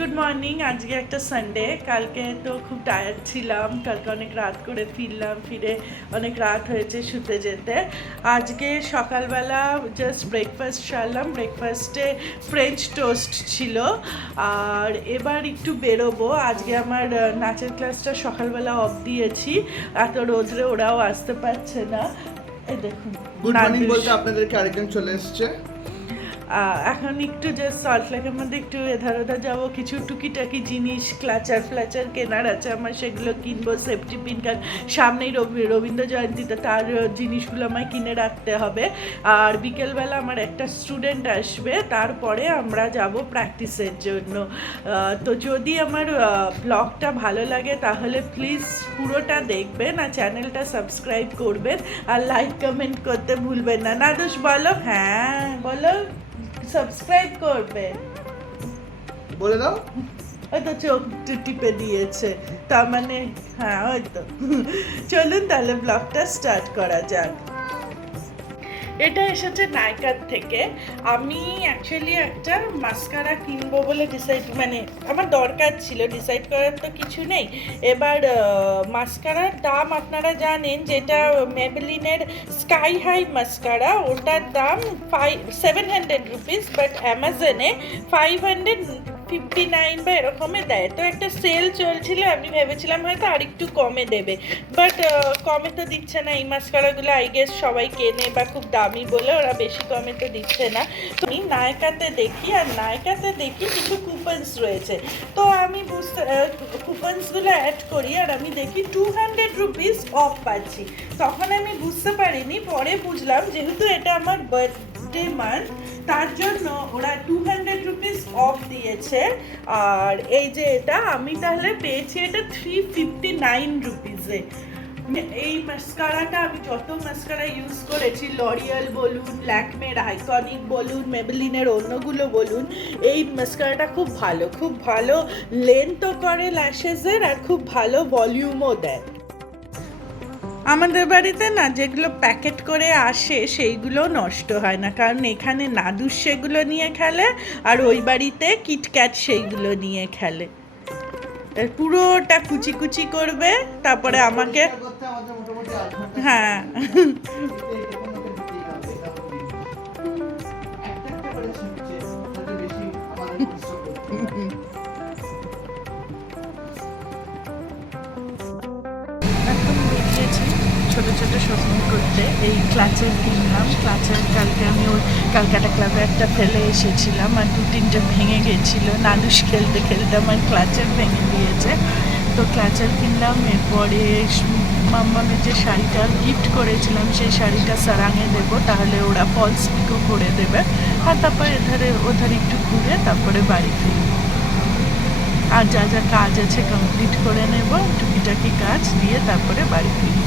Good morning. আজকে একটা Sunday. কালকে তো খুব টায়ার্ড ছিলাম, কালকে অনেক রাত করে ফিরে অনেক রাত হয়েছে শুতে যেতে। আজকে সকালবেলা জাস্ট ব্রেকফাস্ট সারলাম। ব্রেকফাস্টে ফ্রেঞ্চ টোস্ট ছিল। আর এবার একটু বেরোবো। আজকে আমার নাচের ক্লাসটা সকালবেলা অফ দিয়েছি, এত রোদ্রে ওরাও আসতে পারছে না। এই দেখুন, গুড মর্নিং বলতে আপনাদেরকে আরেকজন চলে এসেছে। এখন একটু জাস্ট সল্টলেকের মধ্যে একটু এধার ওধার যাবো, কিছু টুকিটাকি জিনিস ক্লাচার কেনার আছে আমার, সেগুলো কিনবো। সেফটি পিন, কারণ সামনেই রবীন্দ্র জয়ন্তীতে তার জিনিসগুলো আমায় কিনে রাখতে হবে। আর বিকেলবেলা আমার একটা স্টুডেন্ট আসবে, তারপরে আমরা যাব প্র্যাকটিসের জন্য। তো যদি আমার ব্লগটা ভালো লাগে তাহলে প্লিজ পুরোটা দেখবেন, আর চ্যানেলটা সাবস্ক্রাইব করবেন, আর লাইক কমেন্ট করতে ভুলবেন না। নাদুস বলো, হ্যাঁ বলো, সাবস্ক্রাইব করবে, বলে দাও। হয়তো চোখ টিপে দিয়েছে, তার মানে হ্যাঁ হয়তো। চলুন তাহলে ব্লগটা স্টার্ট করা যাক। এটা এসেছে নাইকার থেকে। আমি অ্যাকচুয়ালি একটা মাস্কারা কিনবো বলে আমার দরকার ছিল, ডিসাইড করার তো কিছু নেই। এবার মাস্কারার দাম আপনারা জানেন, যেটা মেবেলিনের স্কাই হাই মাস্কারা, ওটার দাম 700 রুপিস, বাট অ্যামাজনে 559 বা এরকমে দেয়। তো একটা সেল চলছিল, আমি ভেবেছিলাম হয়তো আর একটু কমে দেবে, বাট কমে তো দিচ্ছে না। এই মাস্কারাগুলো আই গেস সবাই কেনে বা খুব দামি বলে ওরা বেশি কমে তো দিচ্ছে না। তো আমি নায়কাতে দেখি কিছু কুপনস রয়েছে, তো আমি কুপনসগুলো অ্যাড করি, আর আমি দেখি 200 রুপিস অফ পাচ্ছি। তখন আমি বুঝতে পারিনি, পরে বুঝলাম যেহেতু এটা আমার বার্থডে মান্থ, তার জন্য ওরা 200 রুপিস অফ দিয়েছে। আর এই যে এটা আমি তাহলে পেয়েছি এটা 359 রুপিসে। এই মাস্কারাটা আমি যত মাস্কারা ইউজ করেছি, লরিয়াল বলুন, ল্যাকমের আইকনিক বলুন, মেবেলিনের অন্যগুলো বলুন, এই মাস্কারাটা খুব ভালো লেন্থও করে ল্যাশেসের, আর খুব ভালো ভলিউমও দেয়। আমাদের বাড়িতে না যেগুলো প্যাকেট করে আসে সেইগুলো নষ্ট হয় না, কারণ এখানে নাদুস সেগুলো নিয়ে খেলে, আর ওই বাড়িতে কিটক্যাট সেইগুলো নিয়ে খেলে। পুরোটা কুচি করবে, তারপরে আমাকে হ্যাঁ ছোটো শপিং করতে। এই ক্লাচের কিনলাম, কালকে আমি ওই ক্যালকাটা ক্লাবে একটা ফেলে এসেছিলাম, আর 2-3টে ভেঙে গেছিলো। নাদুস খেলতে আমার ক্লাচের ভেঙে দিয়েছে, তো ক্লাচের কিনলাম। এরপরে মাম্মামের যে শাড়িটা গিফট করেছিলাম, সেই শাড়িটা সারাঙে দেবো, তাহলে ওরা ফলস পিকও করে দেবে। আর তারপর ওধারে একটু ঘুরে তারপরে বাড়ি ফিরব, আর যা কাজ আছে কমপ্লিট করে নেব, টুকিটাকি কাজ দিয়ে তারপরে বাড়ি ফিরব।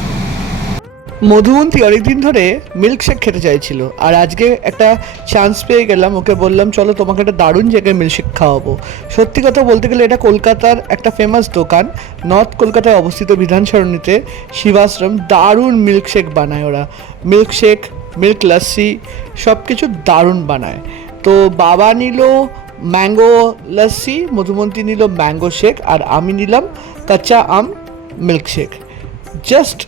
মধুমন্তী অনেকদিন ধরে মিল্কশেক খেতে চাইছিল, আর আজকে একটা চান্স পেয়ে গেলাম। ওকে বললাম চলো তোমাকে একটা দারুণ জায়গায় মিল্কশেক খাওয়াবো। সত্যি কথা বলতে গেলে এটা কলকাতার একটা ফেমাস দোকান, নর্থ কলকাতায় অবস্থিত, বিধান সরণিতে, শিবাশ্রম। দারুণ মিল্কশেক বানায় ওরা, মিল্কশেক, মিল্ক লস্যি, সব কিছু দারুণ বানায়। তো বাবা নিল ম্যাঙ্গো লস্যি, মধুমন্তী নিল ম্যাঙ্গো শেক, আর আমি নিলাম কাঁচা আম মিল্কশেক। জাস্ট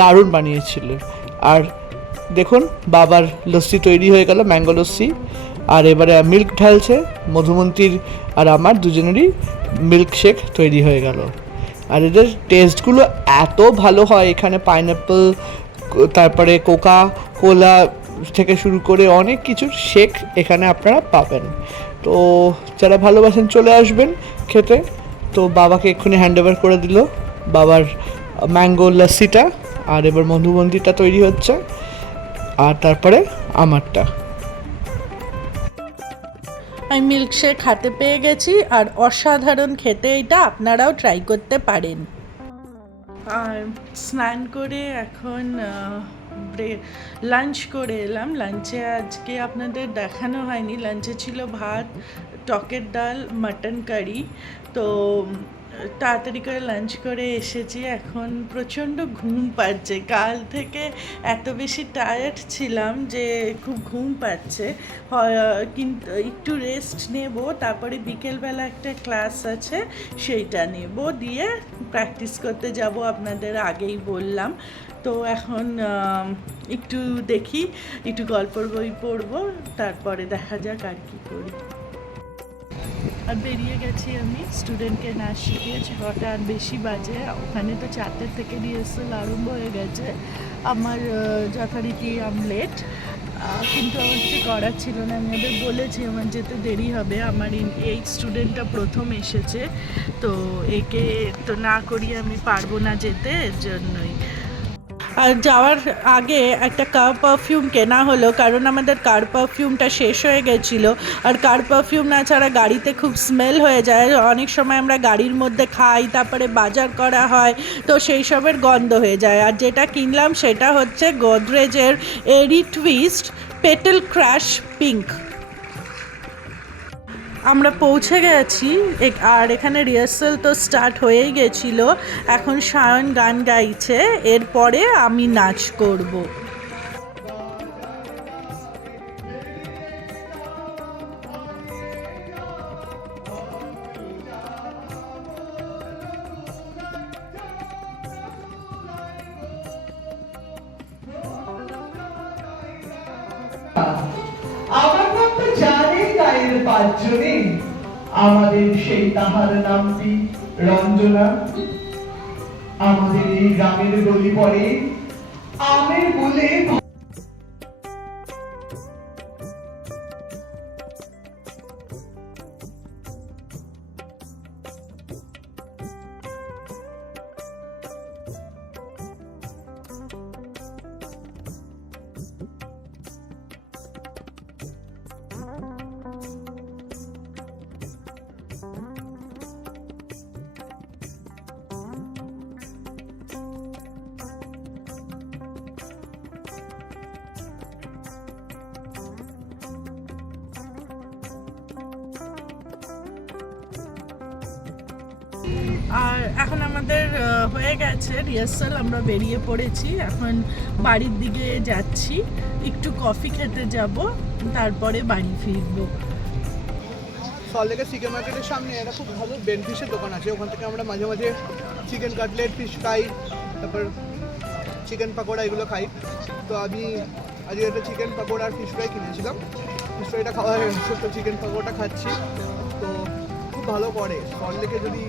দারুণ বানিয়েছিল। আর দেখুন বাবার লস্যি তৈরি হয়ে গেল, ম্যাঙ্গো লস্যি। আর এবারে মিল্ক ঢালছে, মধুমন্তীর আর আমার দুজনেরই মিল্কশেক তৈরি হয়ে গেল। আর এদের টেস্টগুলো এত ভালো হয়, এখানে পাইনঅ্যাপেল, তারপরে কোকা কোলা থেকে শুরু করে অনেক কিছুর শেক এখানে আপনারা পাবেন। তো যারা ভালোবাসেন চলে আসবেন খেতে। তো বাবাকে এক্ষুনি হ্যান্ড ওভার করে দিল বাবার ম্যাঙ্গো লস্যিটা, আর এবার মধুবন্তীটা তৈরি হচ্ছে, আর তারপরে আমারটা। আমি মিল্কশেক হাতে পেয়ে গেছি, আর অসাধারণ খেতে এটা, আপনারাও ট্রাই করতে পারেন। আর স্নান করে এখন লাঞ্চ করে এলাম। লাঞ্চে আজকে আপনাদের দেখানো হয়নি, লাঞ্চে ছিল ভাত, টকের ডাল, মাটন কারি। তো তাড়াতাড়ি করে লাঞ্চ করে এসেছি। এখন প্রচণ্ড ঘুম পাচ্ছে, কাল থেকে এত বেশি টায়ার্ড ছিলাম যে খুব ঘুম পাচ্ছে। কিন্তু একটু রেস্ট নেব, তারপরে বিকেলবেলা একটা ক্লাস আছে সেইটা নেব, দিয়ে প্র্যাকটিস করতে যাব, আপনাদের আগেই বললাম। তো এখন একটু দেখি, একটু গল্পের বই পড়বো, তারপরে দেখা যাক আর কি করি। আর বেরিয়ে গেছি আমি, স্টুডেন্টকে নাচ শিখিয়ে 6টা আর বেশি বাজে। ওখানে তো 4টে থেকে রিহার্সাল আরম্ভ হয়ে গেছে। আমার যথারীতি লেট, কিন্তু আমার কিছু করার ছিল না। আমি ওদের বলেছি আমার যেতে দেরি হবে, আমার এই স্টুডেন্টটা প্রথম এসেছে, তো একে তো না করিয়ে আমি পারবো না যেতে, এর জন্যই। আর যাওয়ার আগে একটা কার পারফিউম কেনা হলো, কারণ আমাদের কার পারফিউমটা শেষ হয়ে গেছিলো। আর কার পারফিউম না ছাড়া গাড়িতে খুব স্মেল হয়ে যায়, অনেক সময় আমরা গাড়ির মধ্যে খাই, তারপরে বাজার করা হয়, তো সেই সবের গন্ধ হয়ে যায়। আর যেটা কিনলাম সেটা হচ্ছে গোদরেজের এরি টুইস্ট পেটেল ক্রাশ পিঙ্ক। আমরা পৌঁছে গেছি, আর এখানে রিহার্সাল তো স্টার্ট হয়েই গেছিলো। এখন সায়ন গান গাইছে, এরপরে আমি নাচ করব। আমার নাম তো জানে গায়ের 5 জনে, আমাদের সেই তাহার নামটি রঞ্জনা। আমাদের এই গ্রামের গলি পড়ে আমের বলে। আর এখন আমাদের হয়ে গেছে রিহার্সাল, আমরা বেরিয়ে পড়েছি, এখন বাড়ির দিকে যাচ্ছি, একটু কফি খেতে যাব, তারপরে বাড়ি ফিরবো। সল্টলেকের চিকেন মার্কেটের সামনে একটা খুব ভালো বেনফিশের দোকান আছে, ওখান থেকে আমরা মাঝে মাঝে চিকেন কাটলেট, ফিশ ফ্রাই, তারপর চিকেন পাকোড়া এগুলো খাই। তো আমি আজকে একটা চিকেন পাকোড়া আর ফিশ ফ্রাই কিনেছিলাম। ফিশ ফ্রাইটা খাওয়া হয়ে গেছে, তো চিকেন পাকোড়াটা খাচ্ছি। তো খুব ভালো করে সল্টলেকে, যদি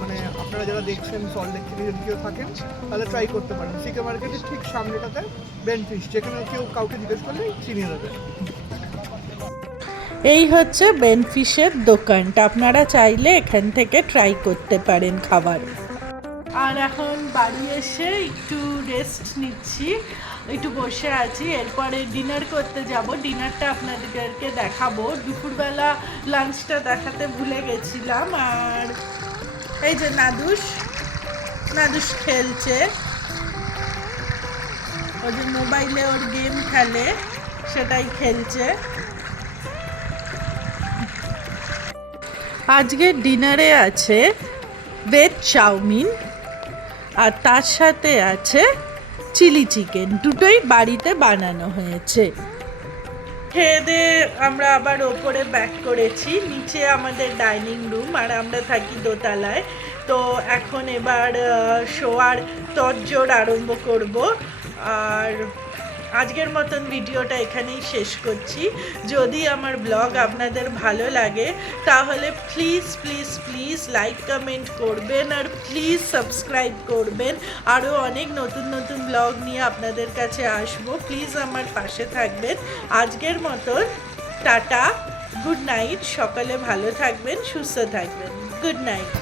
মানে আপনারা যারা দেখছেন সল্টলেক থেকে যদি কেউ থাকেন তাহলে ট্রাই করতে পারেন। চিকেন মার্কেটের ঠিক সামনেটাতে বেনফিশ, যেখানে কেউ কাউকে জিজ্ঞেস করলে চিনিয়ে দেবে। এই হচ্ছে বেনফিশের দোকানটা, আপনারা চাইলে এখান থেকে ট্রাই করতে পারেন খাবার। আর এখন বাড়ি এসে একটু রেস্ট নিচ্ছি, একটু বসে আছি, এরপরে ডিনার করতে যাব। ডিনারটা আপনাদেরকে দেখাবো, দুপুরবেলা লাঞ্চটা দেখাতে ভুলে গেছিলাম। আর এই যে নাদুস খেলছে, ও যে মোবাইলে ওর গেম খেলে সেটাই খেলছে। আজকে ডিনারে আছে ভেজ চাউমিন, আর তার সাথে আছে চিলি চিকেন, দুটোই বাড়িতে বানানো হয়েছে। খেয়ে দিয়ে আমরা আবার ওপরে ব্যাক করেছি, নিচে আমাদের ডাইনিং রুম, আর আমরা থাকি দোতলায়। তো এখন এবার শোয়ার তড়জোড় আরম্ভ করব। আর আজকের মতন ভিডিওটা এখানেই শেষ করছি। যদি আমার ব্লগ আপনাদের ভালো লাগে তাহলে please please please like comment করবেন, আর প্লিজ সাবস্ক্রাইব করবেন। আরও অনেক নতুন নতুন ব্লগ নিয়ে আপনাদের কাছে আসবো, প্লিজ আমার পাশে থাকবেন। আজকের মতন টাটা, গুড নাইট, সকালে ভালো থাকবেন, সুস্থ থাকবেন, গুড নাইট।